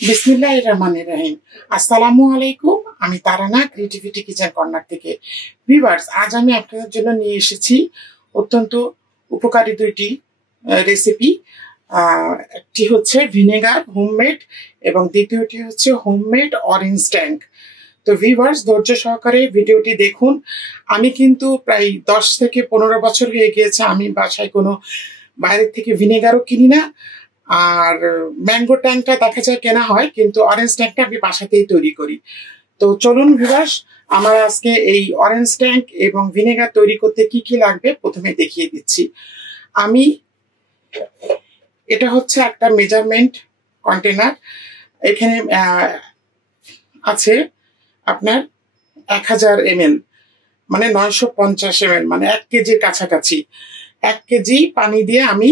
বিসমিল্লাহির রহমানির রহিম। আসসালামু আলাইকুম। আমি তারানা ক্রিয়েটিভিটি কিচেন কর্নার থেকে। ভিউয়ার্স, আজ আমি আপনাদের জন্য নিয়ে এসেছি অত্যন্ত উপকারী দুইটি রেসিপি। একটি হচ্ছে ভিনেগার হোমমেড এবং দ্বিতীয়টি হচ্ছে হোমমেড অরেঞ্জ ট্যাঙ্ক। তো ভিউয়ার্স, ধৈর্য সহকারে ভিডিওটি দেখুন। আমি কিন্তু প্রায় 10 থেকে 15 বছর হয়ে গিয়েছে আমি বাসায় কোনো বাইরের থেকে ভিনেগারও কিনি না। আর ম্যাঙ্গো ট্যাঙ্কটা দেখা যায় কেনা হয়, কিন্তু অরেঞ্জ ট্যাঙ্কটা আমি বাসাতেই তৈরি করি। তো চলুন ভিউয়ার্স, আমার আজকে এই অরেঞ্জ ট্যাঙ্ক এবং ভিনেগার তৈরি করতে কি কি লাগবে প্রথমে দেখিয়ে দিচ্ছি। আমি এটা হচ্ছে একটা মেজারমেন্ট কন্টেনার। এখানে আছে আপনার 1000 ml, মানে 950 ml, মানে 1 কেজির কাছাকাছি। 1 কেজি পানি দিয়ে আমি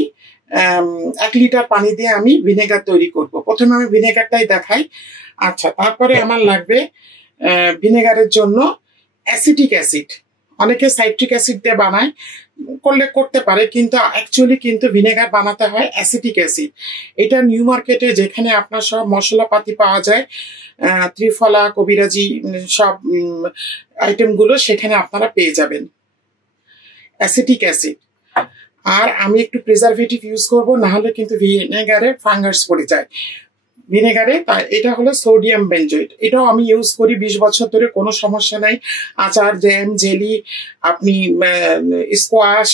1 লিটার পানি দিয়ে আমি ভিনেগার তৈরি করব। প্রথমে আমি ভিনেগারটাই দেখাই। আচ্ছা, তারপরে আমার লাগবে ভিনেগারের জন্য অ্যাসিটিক অ্যাসিড। অনেকে সাইট্রিক অ্যাসিড দিয়ে বানায়, করতে পারে, কিন্তু অ্যাকচুয়ালি কিন্তু ভিনেগার বানাতে হয় অ্যাসিটিক অ্যাসিড। এটা নিউ মার্কেটে যেখানে আপনার সব মশলাপাতি পাওয়া যায়, ত্রিফলা, কবিরাজি সব আইটেমগুলো সেখানে আপনারা পেয়ে যাবেন অ্যাসিটিক অ্যাসিড। আর আমি একটু প্রিজারভেটিভ ইউজ করব, না হলে কিন্তু ভিনেগারে ফাঙ্গাস পড়ে যায় ভিনেগারে। তাই এটা হলো সোডিয়াম বেনজয়েট। এটাও আমি ইউজ করি 20 বছর ধরে, কোনো সমস্যা নাই। আচার, জ্যাম, জেলি, আপনি স্কোয়াশ,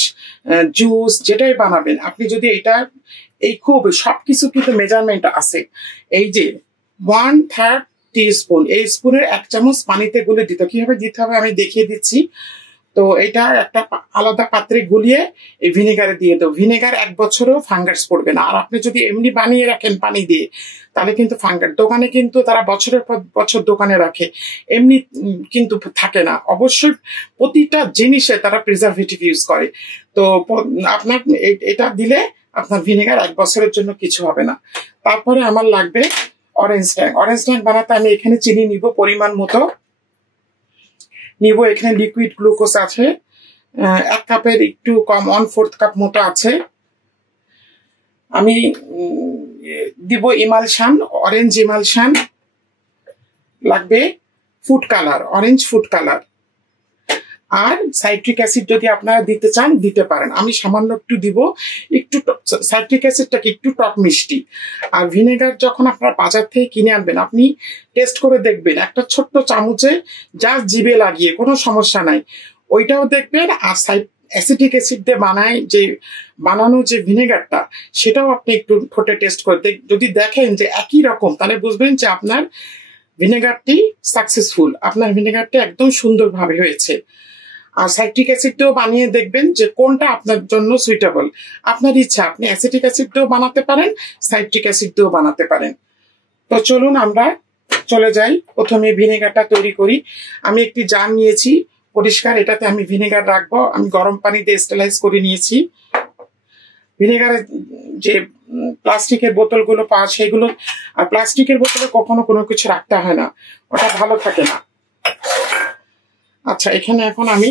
জুস যেটাই বানাবেন, আপনি যদি এটা এই খুব সবকিছু কিন্তু মেজারমেন্ট আছে। এই যে 1/3 টিস্পুন, এই স্পুনের 1 চামচ পানিতে গুলে দিতে। কিভাবে দিতে হবে আমি দেখিয়ে দিচ্ছি। তো এটা একটা আলাদা পাত্রে গুলিয়ে এই ভিনেগারে দিয়ে দাও। ভিনেগার 1 বছরও ফাঙ্গাস পড়বে না। আর আপনি যদি এমনি বানিয়ে রাখেন পানি দিয়ে, তাহলে কিন্তু ফাঙ্গাস, দোকানে কিন্তু তারা বছরের পর বছর দোকানে রাখে, এমনি কিন্তু থাকে না। অবশ্যই প্রতিটা জিনিসে তারা প্রিজারভেটিভ ইউজ করে। তো আপনার এটা দিলে আপনার ভিনেগার 1 বছরের জন্য কিছু হবে না। তারপরে আমার লাগবে অরেঞ্জ ট্যাঙ্ক। অরেঞ্জ ট্যাঙ্ক বানাতে আমি এখানে চিনি নিব পরিমাণ মতো নিব। এখানে লিকুইড গ্লুকোজ আছে 1 কাপের একটু কম, 1/4 কাপ মতো আছে। আমি দিব ইমালশান, অরেঞ্জ ইমালশান লাগবে, food colour, orange food colour. আর সাইট্রিক অ্যাসিড যদি আপনারা দিতে চান দিতে পারেন। আমি সামান্য একটু দিব, একটু সাইট্রিক অ্যাসিডটাকে একটু টক মিষ্টি। আর ভিনেগার যখন আপনারা বাজার থেকে কিনে আনবেন, আপনি টেস্ট করে দেখবেন, একটা ছোট্ট চামচে যা জিভে লাগিয়ে, কোনো সমস্যা নাই, ওইটাও দেখবেন। আর অ্যাসিটিক অ্যাসিড দিয়ে বানানো যে ভিনেগারটা, সেটাও আপনি একটু ঠোঁটে টেস্ট করে যদি দেখেন যে একই রকম, তাহলে বুঝবেন যে আপনার ভিনেগারটি সাকসেসফুল, আপনার ভিনেগারটি একদম সুন্দরভাবে হয়েছে। আর সাইট্রিক অ্যাসিড দিয়েও বানিয়ে দেখবেন যে কোনটা আপনার জন্য সুইটেবল। আপনার ইচ্ছা, আপনি অ্যাসিটিক অ্যাসিড দিয়েও বানাতে পারেন, সাইট্রিক অ্যাসিড দিয়েও বানাতে পারেন। তো চলুন আমরা চলে যাই, প্রথমে ভিনেগারটা তৈরি করি। আমি একটি জার নিয়েছি পরিষ্কার, এটাতে আমি ভিনেগার রাখবো। আমি গরম পানি দিয়ে স্টেলাইজ করে নিয়েছি। ভিনেগারের যে প্লাস্টিকের বোতলগুলো পাওয়া সেগুলো, আর প্লাস্টিকের বোতলে কখনো কোনো কিছু রাখতে হয় না, ওটা ভালো থাকে না। আচ্ছা, এখানে এখন আমি,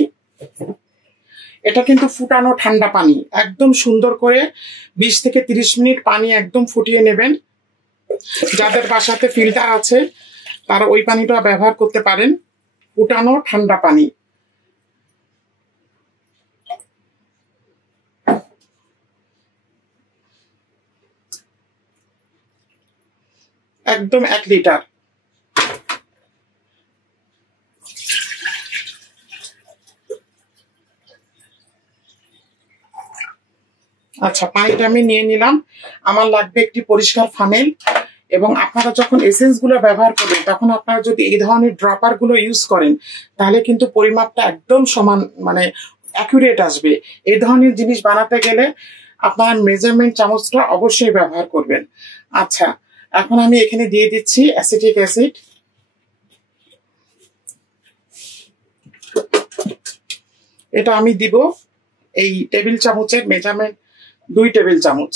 এটা কিন্তু ফুটানো ঠান্ডা পানি, একদম সুন্দর করে 20 থেকে 30 মিনিট পানি একদম ফুটিয়ে নেবেন। যাদের বাসাতে ফিল্টার আছে তারা ওই পানিটা ব্যবহার করতে পারেন। ফুটানো ঠান্ডা পানি, একদম 1 লিটার। আচ্ছা, পানিটা আমি নিয়ে নিলাম। আমার লাগবে একটি পরিষ্কার ফানেল। এবং আপনারা যখন এসেন্স গুলো ব্যবহার করবেন, তখন আপনারা যদি এই ধরনের ড্রপার গুলো ইউজ করেন, তাহলে কিন্তু পরিমাপটা একদম সমান, মানে অ্যাকুরেট আসবে। এই ধরনের জিনিস বানাতে গেলে আপনার মেজারমেন্ট চামচটা অবশ্যই ব্যবহার করবেন। আচ্ছা, এখন আমি এখানে দিয়ে দিচ্ছি অ্যাসিটিক অ্যাসিড। এটা আমি দিব এই টেবিল চামচের মেজারমেন্ট, 2 টেবিল চামচ।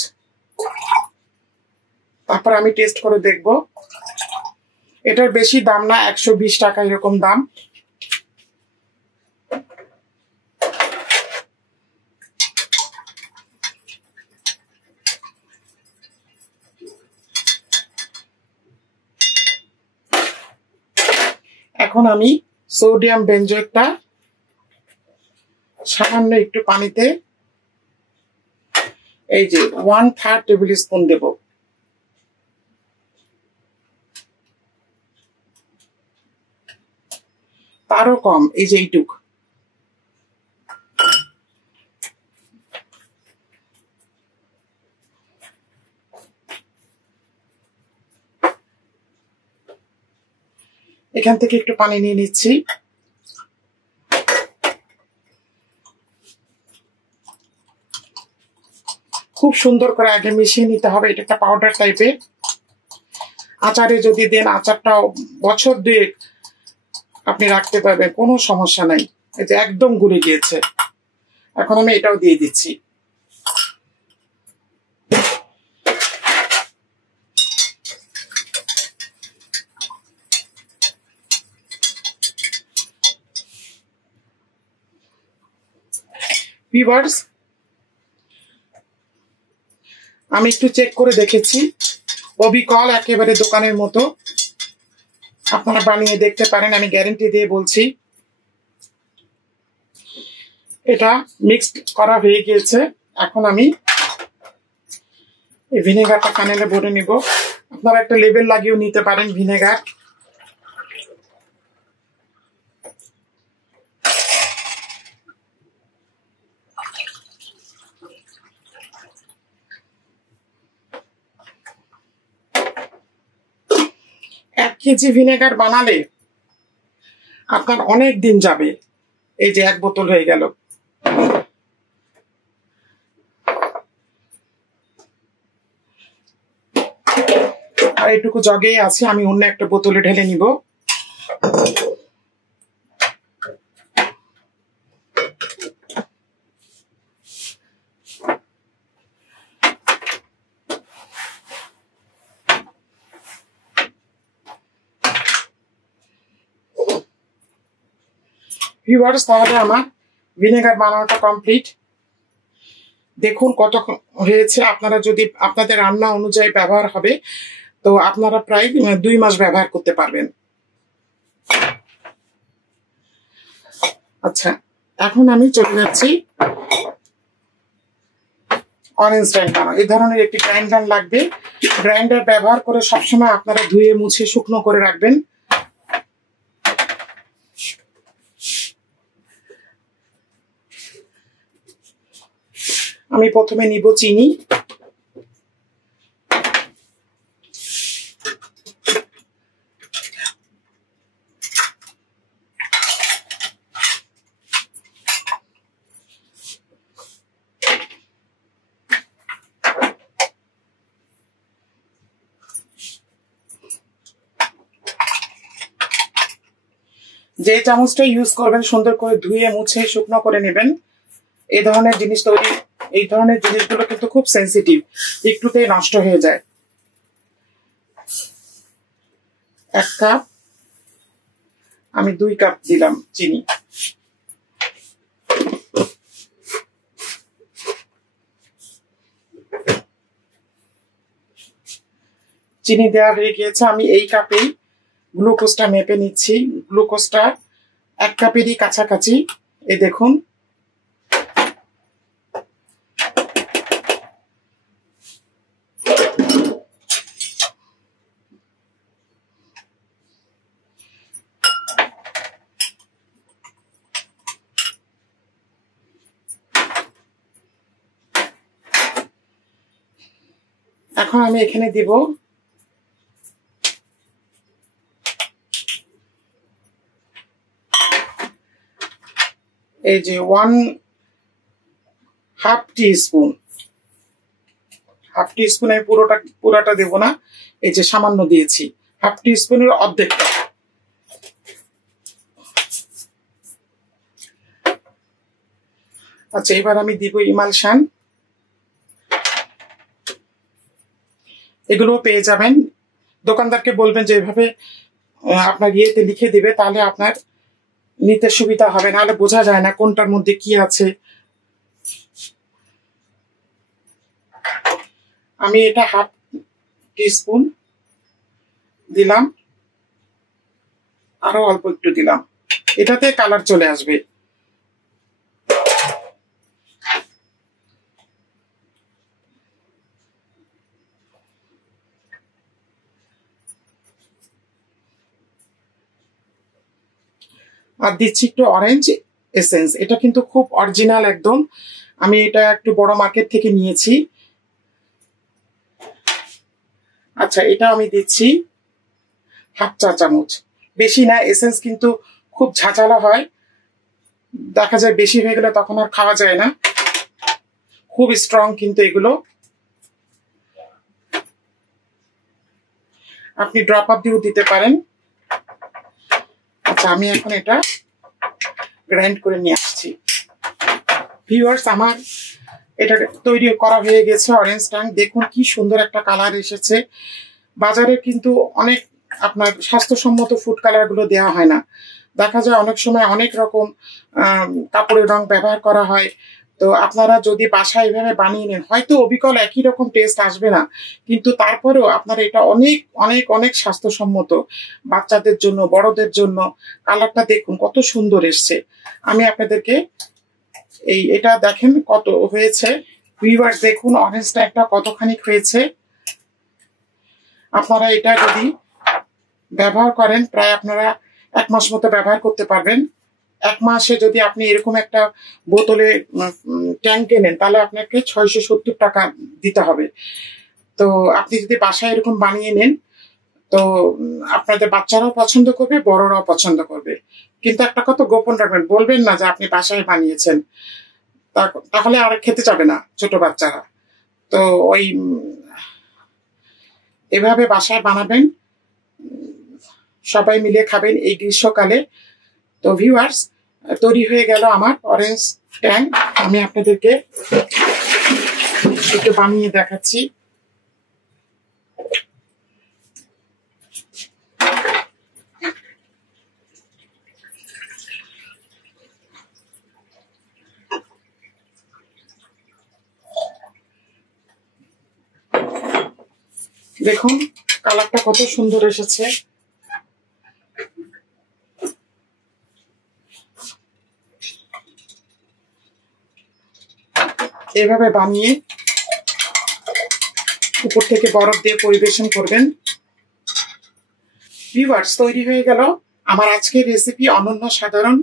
তারপর আমি টেস্ট করে দেখব। এটার বেশি দাম না, 120 টাকা এরকম দাম। এখন আমি সোডিয়াম বেনজয়েটটা সামান্য একটু পানিতে এই যে 1/3 টেবিল স্পুন দেব। তারও কম, এই যে এইটুক। এখান থেকে একটু পানি নিয়ে নিচ্ছি। খুব সুন্দর করে আগে মিশিয়ে নিতে হবে। এটা একটা পাউডার টাইপের। আচারে যদি দেন, আচারটাও বছর দুয়েক আপনি রাখতে পারবেন, কোনো সমস্যা নাই। এই যে একদম গুলে গিয়েছে। এখন আমি এটাও দিয়ে দিচ্ছি। ভিউয়ার্স, আমি একটু চেক করে দেখেছি, অবিকল একেবারে দোকানের মতো। আপনারা বানিয়ে দেখতে পারেন, আমি গ্যারেন্টি দিয়ে বলছি। এটা মিক্সড করা হয়ে গিয়েছে। এখন আমি এই ভিনেগারটা প্যানেলে ভরে নিব। আপনারা একটা লেবেল লাগিয়েও নিতে পারেন ভিনেগার। এক কেজি ভিনেগার বানালে আপনার অনেক দিন যাবে। এই যে 1 বোতল হয়ে গেল। আর এটুকু জগেই আছে, আমি অন্য একটা বোতলে ঢেলে নিব। ভিউয়ার্স, তাহলে আমার ভিনেগার বানানোটা কমপ্লিট। দেখুন কত হয়েছে। আপনারা যদি আপনাদের রান্না অনুযায়ী ব্যবহার হবে, তো আপনারা প্রায় 2 মাস ব্যবহার করতে পারবেন। আচ্ছা, এখন আমি চলে যাচ্ছি অরেঞ্জ গ্রাইন্ডার। এই ধরনের একটি গ্রাইন্ডার লাগবে। গ্রাইন্ডার ব্যবহার করে সবসময় আপনারা ধুয়ে মুছে শুকনো করে রাখবেন। আমি প্রথমে নিব চিনি। যে চামচটা ইউজ করবেন সুন্দর করে ধুয়ে মুছে শুকনো করে নেবেন। এই ধরনের জিনিস তৈরি, এই ধরনের জিনিসগুলো কিন্তু খুব সেন্সিটিভ, একটুতেই নষ্ট হয়ে যায়। 1 কাপ, আমি 2 কাপ দিলাম চিনি। চিনি দেওয়া হয়ে গিয়েছে। আমি এই কাপেই গ্লুকোজটা মেপে নিচ্ছি। গ্লুকোজটা 1 কাপেরই কাছাকাছি। এই দেখুন, এখন আমি এখানে দিব এই যে 1/2 টিস্পুন। 1/2 টিস্পুন আমি পুরোটা দেব না, এই যে সামান্য দিয়েছি। 1/2 টিস্পুনের অর্ধেকটা। আচ্ছা, এবার আমি দিব ইমালশান। এগুলো পেয়ে যাবেন। দোকানদারকে বলবেন যে এভাবে আপনার ইয়েতে লিখে দিবে, তাহলে আপনার নিতে সুবিধা হবে, নাহলে বোঝা যায় না কোনটার মধ্যে কি আছে। আমি এটা 1/2 টিস্পুন দিলাম। আরো অল্প একটু দিলাম, এটাতে কালার চলে আসবে। আর দিচ্ছি একটু অরেঞ্জ এসেন্স, এটা কিন্তু খুব অরিজিনাল একদম, আমি এটা একটু বড় মার্কেট থেকে নিয়েছি। আচ্ছা, এটা আমি দিচ্ছি 1/2 চা চামচ, বেশি না, এসেন্স কিন্তু খুব ঝাঁঝালো হয়, দেখা যায় বেশি হয়ে গেলে তখন আর খাওয়া যায় না, খুব স্ট্রং কিন্তু এগুলো। আপনি ড্রপ আপ দিয়েও দিতে পারেন। আচ্ছা, আমি এখন এটা গ্রাইন্ড করে নিয়ে আসছি। ভিউয়ার্স, আমার এটা তৈরি করা হয়ে গেছে অরেঞ্জ ট্যাং। দেখুন কি সুন্দর একটা কালার এসেছে। বাজারে কিন্তু অনেক আপনার স্বাস্থ্যসম্মত ফুড কালার গুলো দেওয়া হয় না, দেখা যায় অনেক সময় অনেক রকম কাপড়ের রং ব্যবহার করা হয়। তো আপনারা যদি বাসায় এভাবে বানিয়ে নেন, হয়তো অবিকল একই রকম টেস্ট আসবে না, কিন্তু তারপরেও আপনারা এটা অনেক অনেক অনেক স্বাস্থ্যসম্মত, বাচ্চাদের জন্য, বড়দের জন্য। কালারটা দেখুন কত সুন্দর এসছে। আমি আপনাদেরকে এটা দেখেন কত হয়েছে। ভিউয়ার্স দেখুন অরেঞ্জটা একটা কতখানি হয়েছে। আপনারা এটা যদি ব্যবহার করেন, প্রায় আপনারা 1 মাস মতো ব্যবহার করতে পারবেন। 1 মাসে যদি আপনি এরকম একটা বোতলে ট্যাঙ্ক কেনেন, তাহলে আপনাকে 670 টাকা দিতে হবে। তো আপনি যদি বাসায় এরকম বানিয়ে নেন, তো আপনাদের বাচ্চারাও পছন্দ করবে, বড়রাও পছন্দ করবে। কিন্তু একটা কথা গোপন রাখবেন, বলবেন না যে আপনি বাসায় বানিয়েছেন, তাহলে আর খেতে যাবে না ছোট বাচ্চারা। তো ওই এভাবে বাসায় বানাবেন, সবাই মিলে খাবেন এই গ্রীষ্মকালে। তো ভিউয়ার্স, তৈরি হয়ে গেল আমার অরেঞ্জ ট্যাং। আমি আপনাদেরকে একটু বানিয়ে দেখাচ্ছি। দেখুন কালারটা কত সুন্দর এসেছে। এভাবে বানিয়ে উপর থেকে বরফ দিয়ে পরিবেশন করবেন। ভিউয়ার্স, তৈরি হয়ে গেল আমার আজকের রেসিপি অনন্য সাধারণ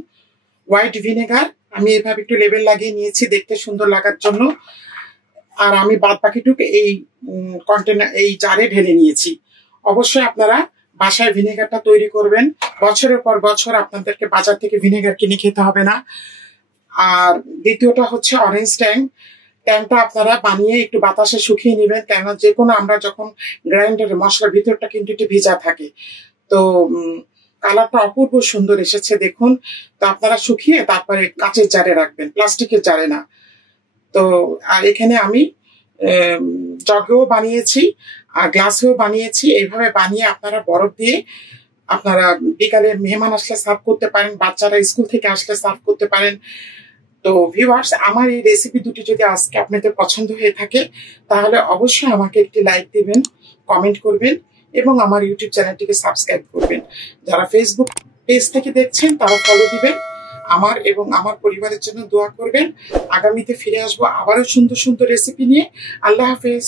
হোয়াইট ভিনেগার। আমি এভাবে একটু লেবেল লাগিয়ে নিয়েছি দেখতে সুন্দর লাগার জন্য। আর আমি বাদ বাকিটুকু এই কন্টেনার, এই জারে ঢেলে নিয়েছি। অবশ্যই আপনারা বাসায় ভিনেগারটা তৈরি করবেন, বছরের পর বছর আপনাদেরকে বাজার থেকে ভিনেগার কিনে খেতে হবে না। আর দ্বিতীয়টা হচ্ছে অরেঞ্জ ট্যাংটা আপনারা বানিয়ে একটু বাতাসে শুকিয়ে নেবেন, কেননা যে কোনো আমরা যখন গ্রাইন্ডারে মশলার ভিতরটা কিন্তু একটু ভিজা থাকে। তো কালারটা অপূর্ব সুন্দর এসেছে দেখুন। তো আপনারা শুকিয়ে তারপরে কাঁচের জারে রাখবেন, প্লাস্টিকের জারে না। তো আর এখানে আমি জগেও বানিয়েছি আর গ্লাসেও বানিয়েছি। এইভাবে বানিয়ে আপনারা বরফ দিয়ে আপনারা বিকালে মেহমান আসলে সার্ভ করতে পারেন, বাচ্চারা স্কুল থেকে আসলে সার্ভ করতে পারেন। তো ভিউয়ার্স, আমার এই রেসিপি দুটি যদি আজকে আপনাদের পছন্দ হয়ে থাকে, তাহলে অবশ্যই আমাকে একটি লাইক দিবেন, কমেন্ট করবেন এবং আমার ইউটিউব চ্যানেলটিকে সাবস্ক্রাইব করবেন। যারা ফেসবুক পেজ থেকে দেখছেন তারা ফলো দিবেন। আমার এবং আমার পরিবারের জন্য দোয়া করবেন। আগামীতে ফিরে আসবো আবারও সুন্দর সুন্দর রেসিপি নিয়ে। আল্লাহ হাফেজ।